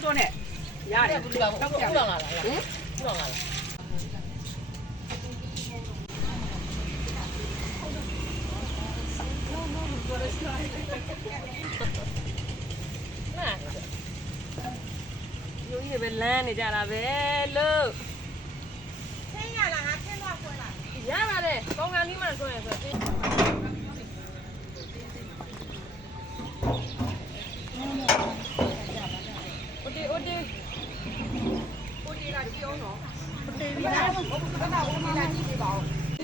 做呢？呀，不知道，不让了，不让了。有一边懒的家了呗，喽。天呀，那天多回来。呀嘛的，刚刚你们说的是。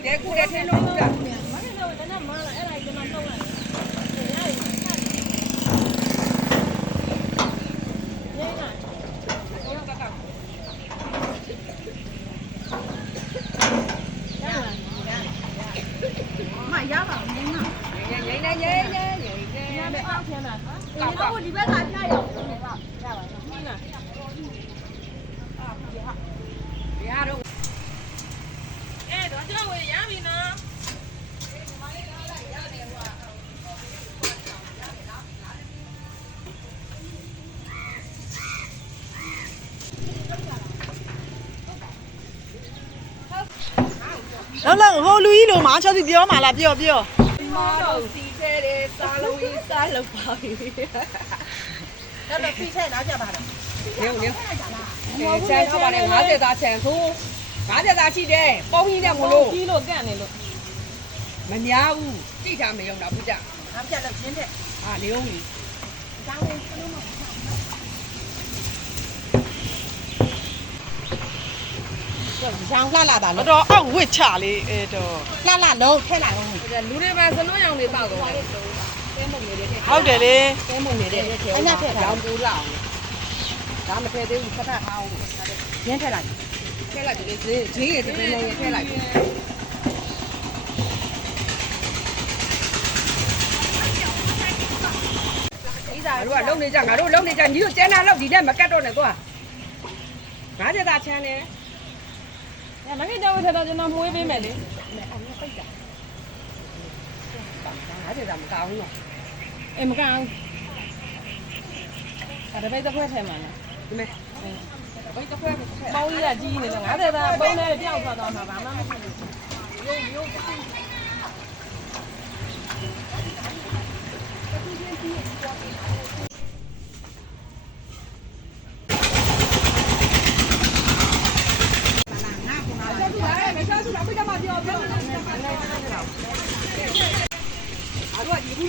这过来天中午的。妈呀了，你呢？我里边咋加油？哎，多少位杨明呢？冷后录一录嘛，瞧你表嘛啦，表。马路西车的沙路一沙路跑一。那个飞菜哪家办的？现在把那50大钱出，50大起的，包一两5几罗干的咯？没鸟屋，这家没有了，不讲。俺们家的现在。啊，6米。像辣的我说2位吃哩，辣楼，太辣了。路里边是那样的包的。好的嘞。哎，那太辣。不辣。咱们这得不太好。天太辣。太辣就是这也是真的太辣。俺说弄的讲，俺说弄的讲，你就简单弄几天没干着那个，50大钱呢？那个叫我睇到就那买杯买的。50咱们高了。哎，没干。啊，这杯子快拆嘛呢？对没？包一点鸡呢，俺这个包那表可到嘛，慢慢看。有。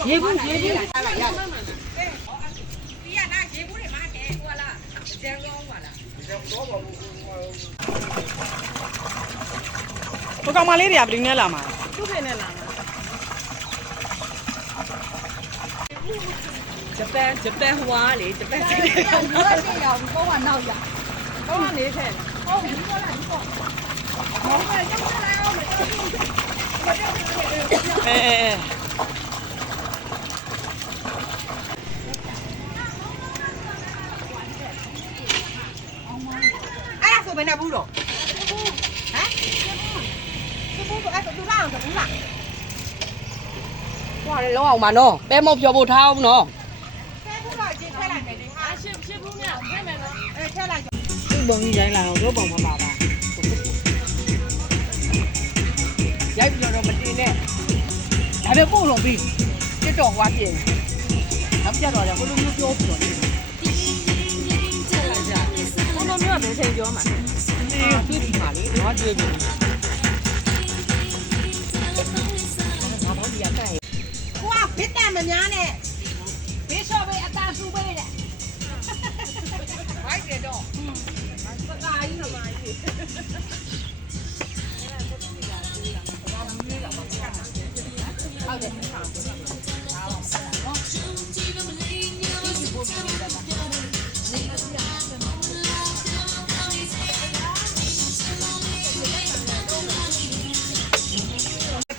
野菇。我刚买来的，不灵了嘛？就在那啦。这班花哩，这班。我玩闹呀。我玩你看。哎。哎呀，说本来不了。哎，这哎，都让怎么了？哇，你老好嘛喏，白毛漂不掏喏。蹦一来了，我蹦嘛爸爸。也不叫这么低呢，还得不容易，这种花钱，他们家多少，我都没标准。我都没有没成交嘛。对的嘛，你我这个。哇，别干么娘呢？别稍微大数倍的。快点着。阿姨了嘛阿姨。好的。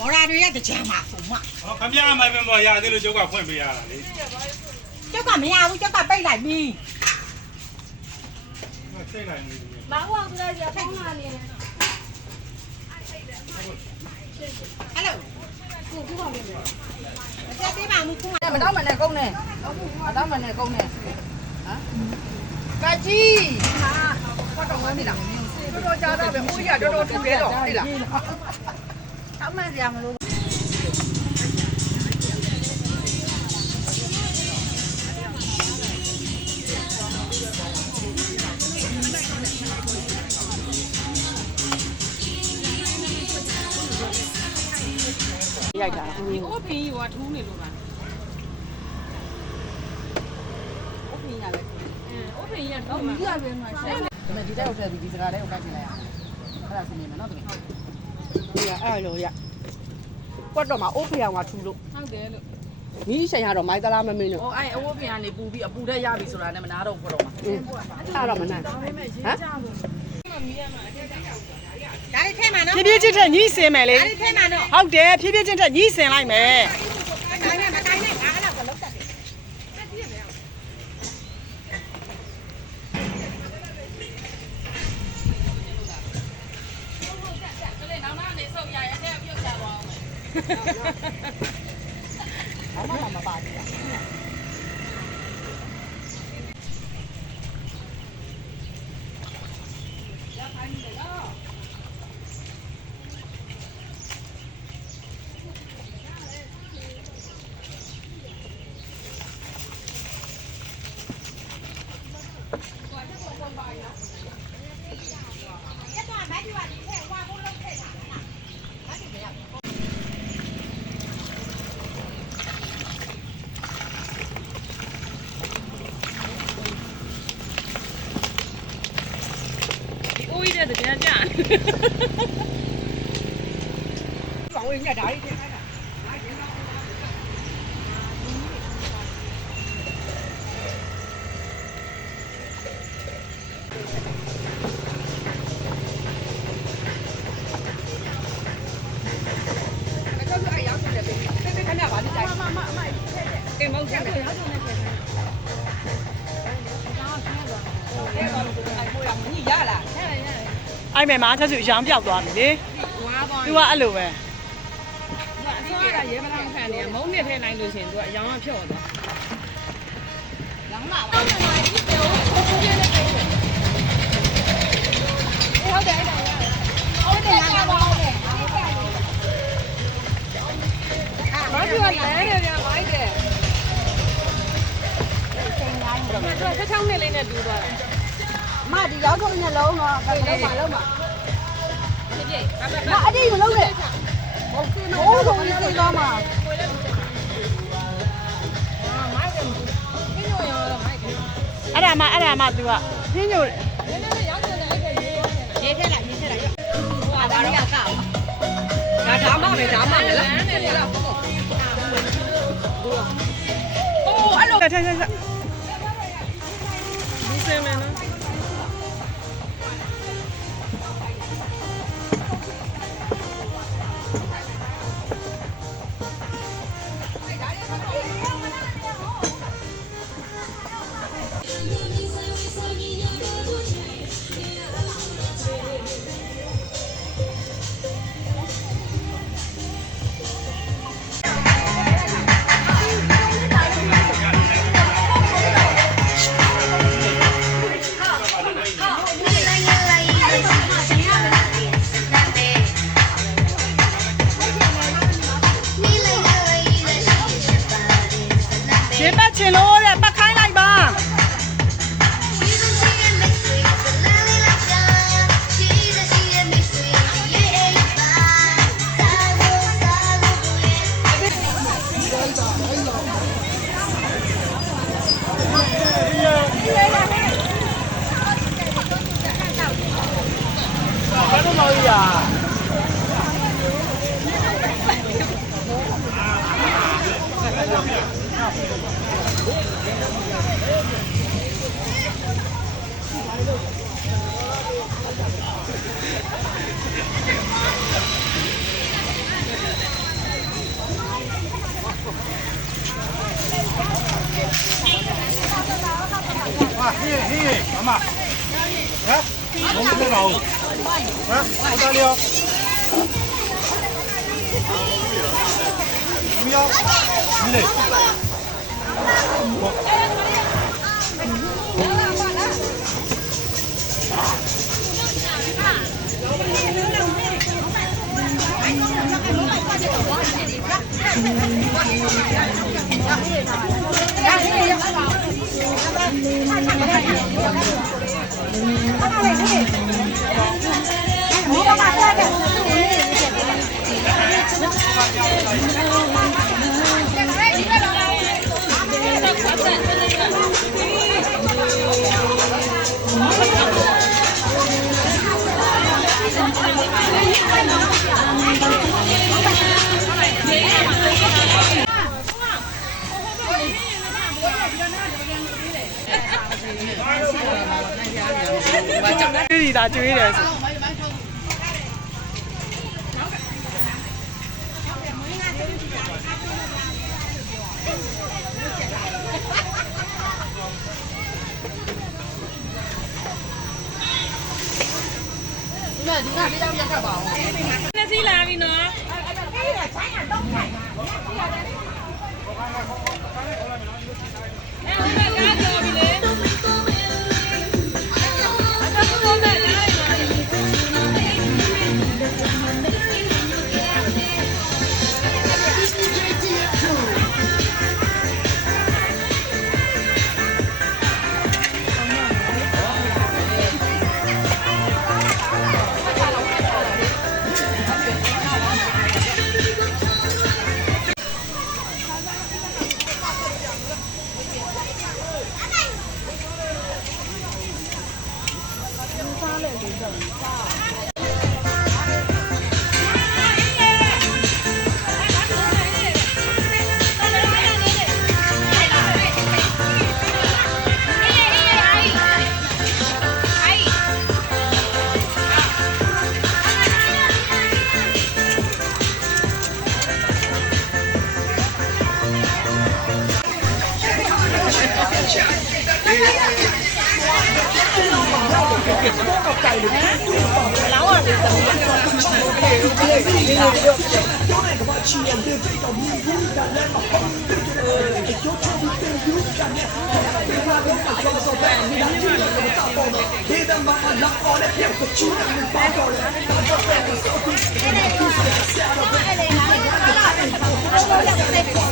我那里也得讲嘛，懂嘛？ခင်ဗျားမိုင်ပင်ပေါ်ရတယ်လို့ကျောက်ကဖွင့်ပေးရတာလေ ကျောက်ကမရဘူးကျောက်ကပိတ်လိုက်ပြီ စိတ်လိုက်နေ မဟုတ်ဘူးဆိုတော့ဖုန်းလာနေတယ်ဟယ်လိုကိုကူပါမယ်ကျပေးပါမှုခုမှ မတော့မနဲ့ကုန်းနဲ့မတော့မနဲ့ကုန်းနဲ့ဟမ် ကာကြီးဟာဘာတော့မနေလားတော်ကြာတာပဲဦးရတော်ထူတယ်တော့သိလားအမှန်စရာမလို့ရိုက်တာအင်း အိုးဖင်ကြီးကထူးနေလို့ပါအိုးဖင်ကြီးကလည်းအိုးဖင်ကြီးကထူးမှာ ဒီကပဲမှာဆက်ဒါပေမဲ့ဒီတဲ့ဟုတ်တယ်ဒီစကားလေးကိုကိုက်ချင်လိုက်အောင်အဲ့ဒါဆင်းနေမယ်နော်တကယ်ဒီကအဲ့လိုရကွက်တော့မှာအိုးဖေအောင်ကထူလို့ ဟုတ်တယ်လို့ ညီးဆိုင်ရတော့မိုက်သလားမမင်းတို့ ဟိုအဲ့အိုးဖင်ကနေပူပြီးအပူတဲ့ရပြီဆိုတာနဲ့မနာတော့ဘူးတော့မှာ အဲ့တော့မနိုင်ဟမ် ဒါလေးထဲမှာနော် ဖြည်းဖြည်းချင်းထက်ညှိစင်မယ်လေ ဒါလေးထဲမှာနော် ဟုတ်တယ်ဖြည်းဖြည်းချင်းထက်ညှိစင်လိုက်မယ် တိုင်းနဲ့မတိုင်းနဲ့ငါအဲ့ဒါကိုလုံးတက်တယ် ဘာမှမပါဘူး ဒီအိုးကြီးတဲ့ကြမ်းကြ ဘာဝင်ညဒါကြီးထင်လိုက်တာအိမ်မောက်ချက်တယ် အဲ့မယ်မှာချက်စုရောင်ပြောက်သွားပြီလေ ဝါသွား သူကအဲ့လိုပဲ အစောကရဲမလားခံနေမုံမြစ်ထဲနိုင်လို့ရှင်သူကအယောင်ကဖြော့သွား ဘာလို့လဲတယ်ဗျာမိုက်တယ် သူက16နှစ်လေးနဲ့တူသွားတယ် မဒီရောက်ထုတ်နေလုံးတော့ဘယ်လုံးမလုံးမ ပြည့်ပြည့်ဘာပဲ မအတိမလုံးနဲ့ဟုတ်ကဲ့မဟုတ်ဘူးဒီစိတော့မှာ အဲ့ဒါမှသူကပြင်းညို ရေးထဲလိုက်ရေးထဲလိုက်ဟိုဒါလေးကကောက် ဒါဒါမှပဲဒါမှပဲလား နဲ့လေလား ချက်ချက် ဒီစင်မယ်နော် ရေပတ်ချင်လို့တဲ့ပတ်ခိုင်းလိုက်ပါ ဘာလို့မဟုတ်ရ 啊，嘿，妈妈，来，我们这老，来，我大料，不要，你嘞， ကျွေးစီတာကျွေးတယ်ဆို နှစ်စီးလာပြီနော်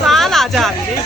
စားလာကြပြီလေ